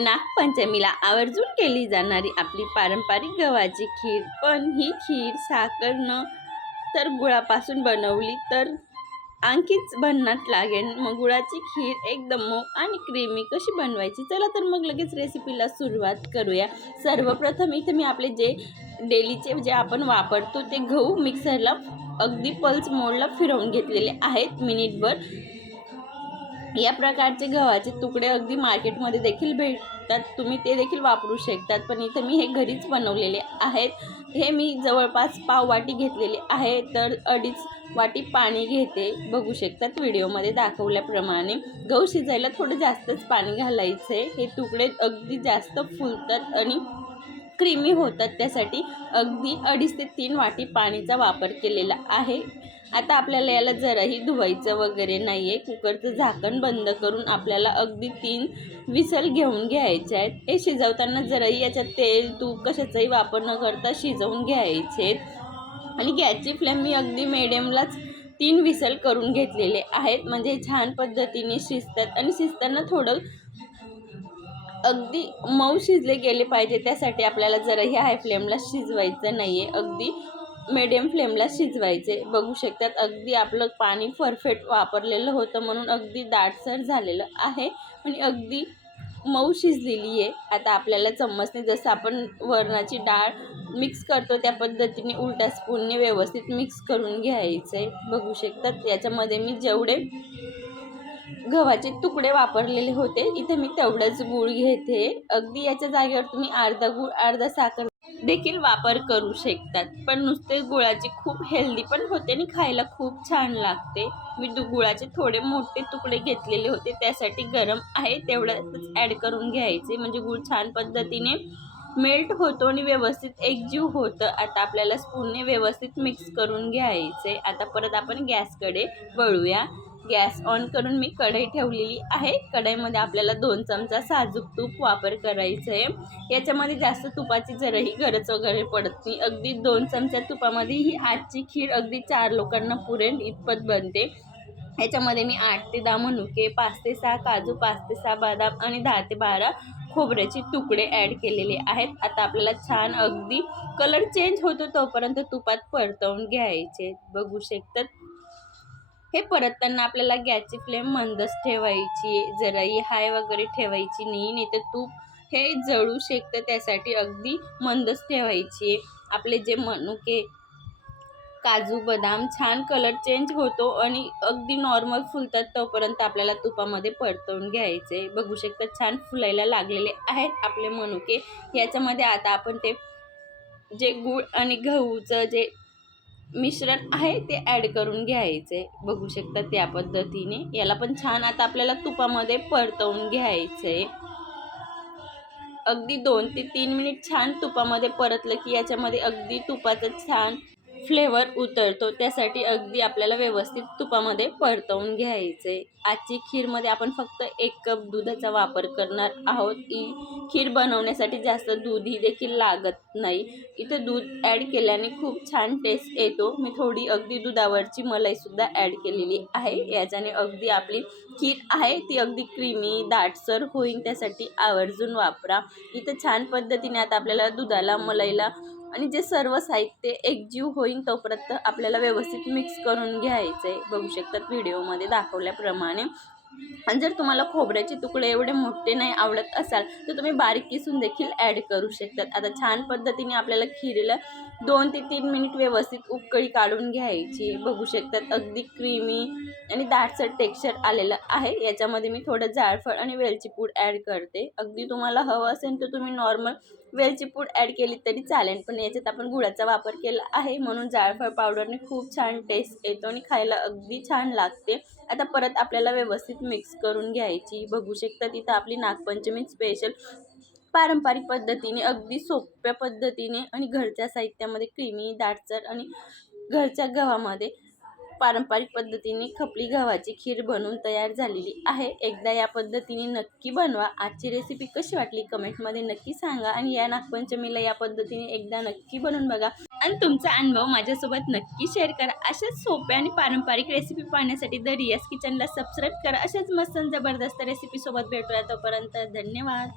नागपंचमीला आवर्जून केली जाणारी आपली पारंपरिक गव्हाची खीर, पण ही खीर साखर न तर गुळापासून बनवली तर आणखीच भन्नाट लागेल। मग गुळाची खीर एकदम मऊ आणि क्रीमी कशी बनवायची, चला तर मग लगेच रेसिपीला सुरुवात करूया। सर्वप्रथम इथे मी आपले जे डेलीचे जे आपण वापरतो ते गहू मिक्सरला अगदी पल्स मोडला फिरवून घेतलेले आहेत मिनिटभर। या प्रकारचे गव्हाचे तुकडे अगदी मार्केटमध्ये देखील भेटतात, तुम्ही ते देखील वापरू शकतात, पण इथे मी हे घरीच बनवलेले आहेत। हे मी जवळपास पाव वाटी घेतलेले आहे, तर 2.5 वाटी पाणी घेते, बघू शकतात व्हिडिओमध्ये दाखवल्याप्रमाणे। गहू शिजायला थोडं जास्तच पाणी घालायचं आहे, हे तुकडे अगदी जास्त फुलतात आणि क्रीमी होतात, त्यासाठी अगदी 2.5 ते 3 वाटी पाणीचा वापर केलेला आहे। आता आपल्याला याला जराही धुवायचं वगैरे नाही आहे, कुकरचं झाकण बंद करून आपल्याला अगदी 3 विसल घेऊन घ्यायचे आहेत। हे शिजवताना जराही याच्यात तेल तूप कशाचाही वापर न करता शिजवून घ्यायचे आणि गॅसची फ्लेम मी अगदी मिडियमलाच 3 विसल करून घेतलेले आहेत, म्हणजे छान पद्धतीने शिजतात। आणि शिजताना थोडं अगदी मऊ शिजले गेले पाहिजे, त्यासाठी आपल्याला जराही हाय फ्लेमला शिजवायचं नाही आहे, अगदी मीडियम फ्लेमला शिजवायचे। बघू शकतात अगदी आपलं पाणी परफेक्ट वापरलेलं होतं, म्हणून अगदी दाटसर झालेलं आहे आणि अगदी मऊ शिजलेली आहे। आता आपल्याला चम्मचने जसं आपण वरणाची डाळ मिक्स करतो त्या पद्धतीने उलट्या स्पूनने व्यवस्थित मिक्स करून घ्यायचं आहे। बघू शकतात याच्यामध्ये मी जेवढे गव्हाचे तुकडे वापरलेले होते इथे मी तेवढंच गूळ घेते। अगदी याच्या जागेवर तुम्ही अर्धा गूळ अर्धा साखर देखील वापर करू शकतात, पण नुसते गुळाची खूप हेल्दी पण होते आणि खायला खूप छान लागते। मी गुळाचे थोडे मोठे तुकडे घेतलेले होते, त्यासाठी गरम आहे तेवढंच ॲड करून घ्यायचे, म्हणजे गूळ छान पद्धतीने मेल्ट होतो आणि व्यवस्थित एकजीव होतं। आता आपल्याला स्पूनने व्यवस्थित मिक्स करून घ्यायचे। आता परत आपण गॅसकडे वळूया। गॅस ऑन करून मी कढई ठेवलेली आहे, कढईमध्ये आपल्याला 2 चमचा साजूक तूप वापर करायचं आहे। याच्यामध्ये जास्त तुपाची जराही गरज वगैरे पडत नाही, अगदी 2 चमच्या तुपामध्ये ही आजची खीर अगदी 4 लोकांना पुरेल इतपत बनते। याच्यामध्ये मी 8 ते 10 मनुके, 5 ते 6 काजू, 5 ते 6 बदाम आणि 10 ते 12 खोबऱ्याचे तुकडे ॲड केलेले आहेत। आता आपल्याला छान अगदी कलर चेंज होतो तोपर्यंत तुपात परतवून घ्यायचे। बघू शकतात हे परतताना आपल्याला गॅसची फ्लेम मंदच ठेवायची, जराही हाय वगैरे ठेवायची नाही तर तूप हे जळू शकतं, त्यासाठी अगदी मंदच ठेवायची। आपले जे मनुके काजू बदाम छान कलर चेंज होतो आणि अगदी नॉर्मल फुलतात तोपर्यंत आपल्याला तुपामध्ये परतवून घ्यायचे। बघू शकता छान फुलायला लागलेले आहेत आपले मनुके। याच्यामध्ये आता आपण ते जे गूळ आणि गहूचं जे मिश्रण आहे ते ॲड करून घ्यायचे। बघू शकता त्या पद्धतीने याला पण छान आता आपल्याला तुपामध्ये परतवून घ्यायचे। अगदी 2 ते 3 मिनिट छान तुपामध्ये परतलं की याच्यामध्ये अगदी तुपाचं छान फ्लेवर उतरतो, त्यासाठी अगदी आपल्याला व्यवस्थित तुपामध्ये परतवून घ्यायचे। आजची खीरमध्ये आपण फक्त 1 कप दुधाचा वापर करणार आहोत। ही खीर बनवण्यासाठी जास्त दूधही देखील लागत नाही, इथं दूध ॲड केल्याने खूप छान टेस्ट येतो। मी थोडी अगदी दुधावरची मलाईसुद्धा ॲड केलेली आहे, याच्याने अगदी आपली खीर आहे ती अगदी क्रीमी दाटसर होईल, त्यासाठी आवर्जून वापरा। इथं छान पद्धतीने आता आपल्याला दुधाला मलाईला आणि जे सर्व साहित्य एकजीव होईल तोपर्यंत आपल्याला व्यवस्थित मिक्स करून घ्यायचे। बघू शकतात व्हिडिओमध्ये दाखवल्याप्रमाणे। आणि जर तुम्हाला खोबऱ्याचे तुकडे एवढे मोठे नाही आवडत असाल तर तुम्ही बारीक किसून देखील ॲड करू शकतात। आता छान पद्धतीने आपल्याला खीरीला 2 ते 3 मिनिट व्यवस्थित उकळी काढून घ्यायची। बघू शकतात अगदी क्रीमी आणि दाटसर टेक्स्चर आलेलं आहे। याच्यामध्ये मी थोडं जायफळ आणि वेलची पूड ॲड करते, अगदी तुम्हाला हवं असेल तर तुम्ही नॉर्मल वेलची पूड ॲड केली तरी चालेल, पण याच्यात आपण गुळाचा वापर केला आहे म्हणून जायफळ पावडरने खूप छान टेस्ट येतो आणि खायला अगदी छान लागते। आता परत आपल्याला व्यवस्थित मिक्स करून घ्यायची। बघू शकता तिथं आपली नागपंचमी स्पेशल पारंपरिक पद्धतीने अगदी सोप्या पद्धतीने आणि घरच्या साहित्यामध्ये क्रीमी दाटसर आणि घरच्या गव्हामध्ये पारंपरिक पद्धतीने खपली गव्हाची खीर बनवून तयार झालेली आहे। एकदा या पद्धतीने नक्की बनवा। आजची रेसिपी कशी वाटली कमेंटमध्ये नक्की सांगा आणि या नागपंचमीला या पद्धतीने एकदा नक्की बनवून बघा आणि तुमचा अनुभव माझ्यासोबत नक्की शेअर करा। अशाच सोप्या आणि पारंपरिक रेसिपी पाहण्यासाठी द रियाज किचनला सबस्क्राईब करा। अशाच मस्त जबरदस्त रेसिपीसोबत भेटूया, तोपर्यंत धन्यवाद।